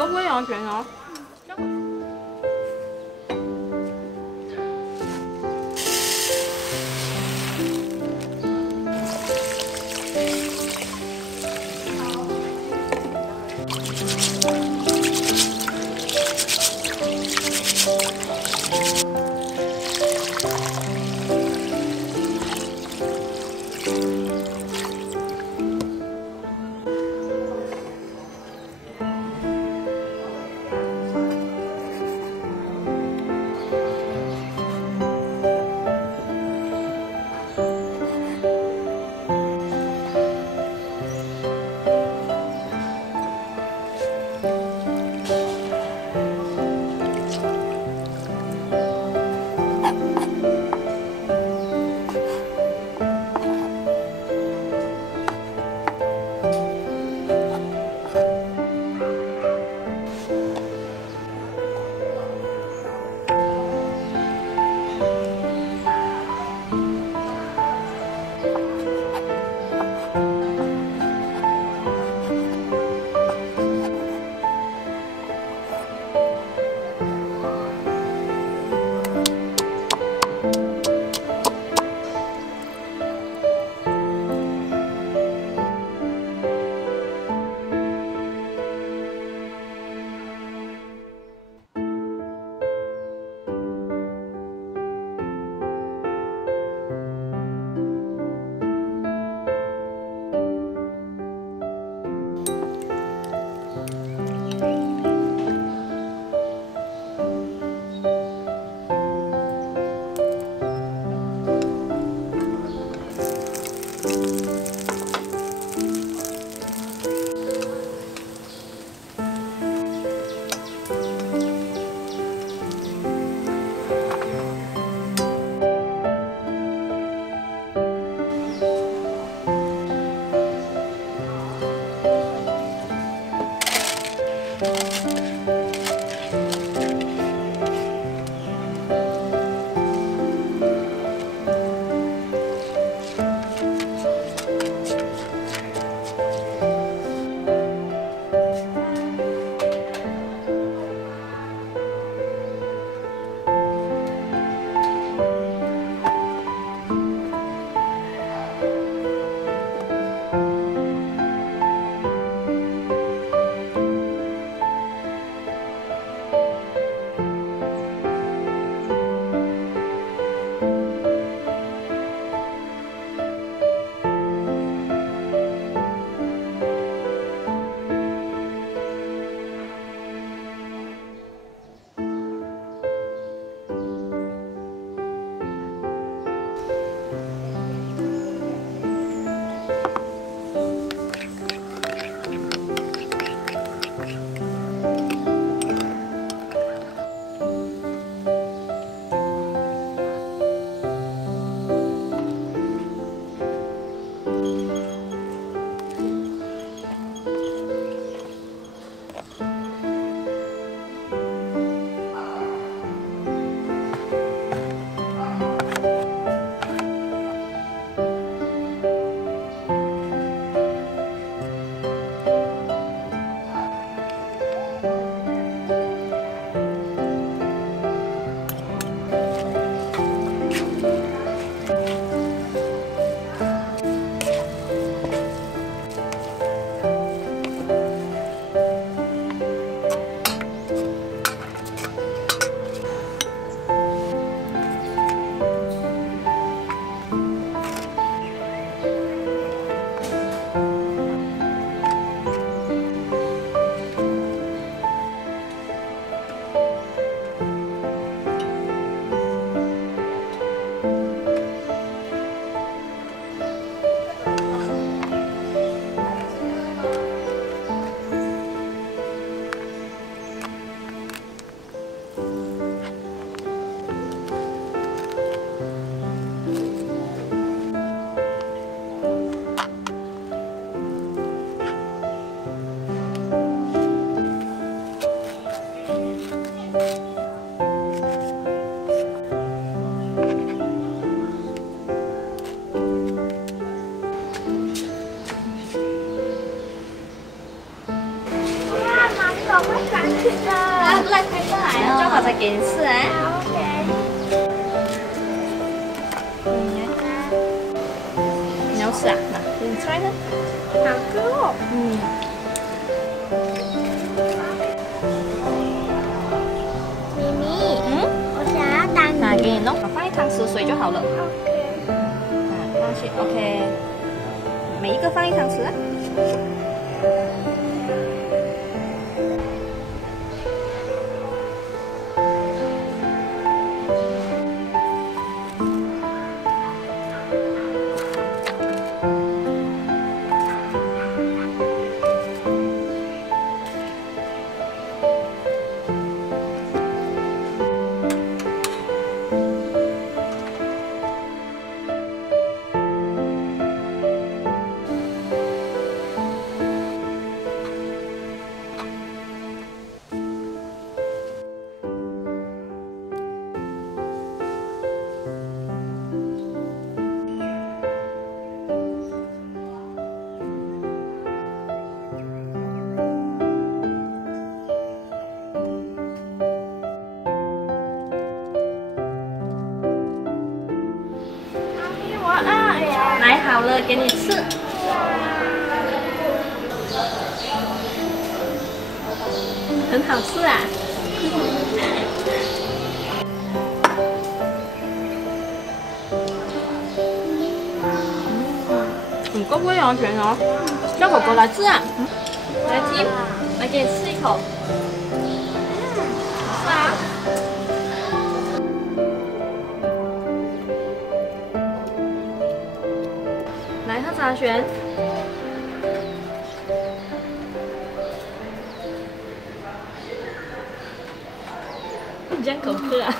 都不会养犬鸟。我再给你吃啊。你要吃啊？来，给你吃一个。好吃哦。咪咪，我想要当你。来，给你弄，放一汤匙水就好了。 OK。放去 OK， 每一个放一汤匙啊。来好了，给你吃。很好吃啊！很够味哦，全哦。叫狗狗来吃啊！来听，来给你吃一口。是啊。 来喝茶璇，你这样口渴啊？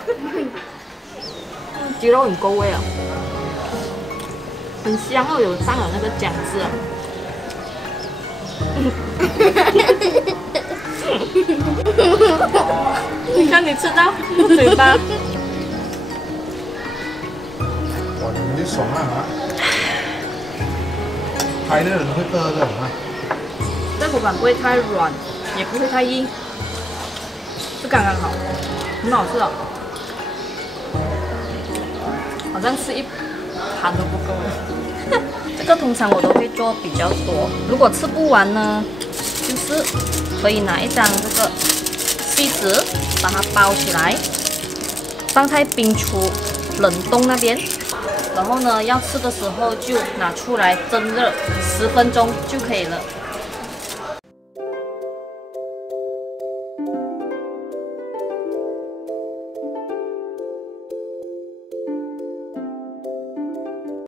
鸡肉很够味啊，很香哦，有上了那个酱汁啊。你看你吃到嘴巴。哇，你们这爽啊！ 拍的人会饿的啊！这口感不会太软，也不会太硬，是刚刚好，很好吃哦。好像吃一盘都不够了。这个通常我都会做比较多，如果吃不完呢，就是可以拿一张这个锡纸把它包起来，放在冰橱冷冻那边。 然后呢，要吃的时候就拿出来蒸热10分钟就可以了。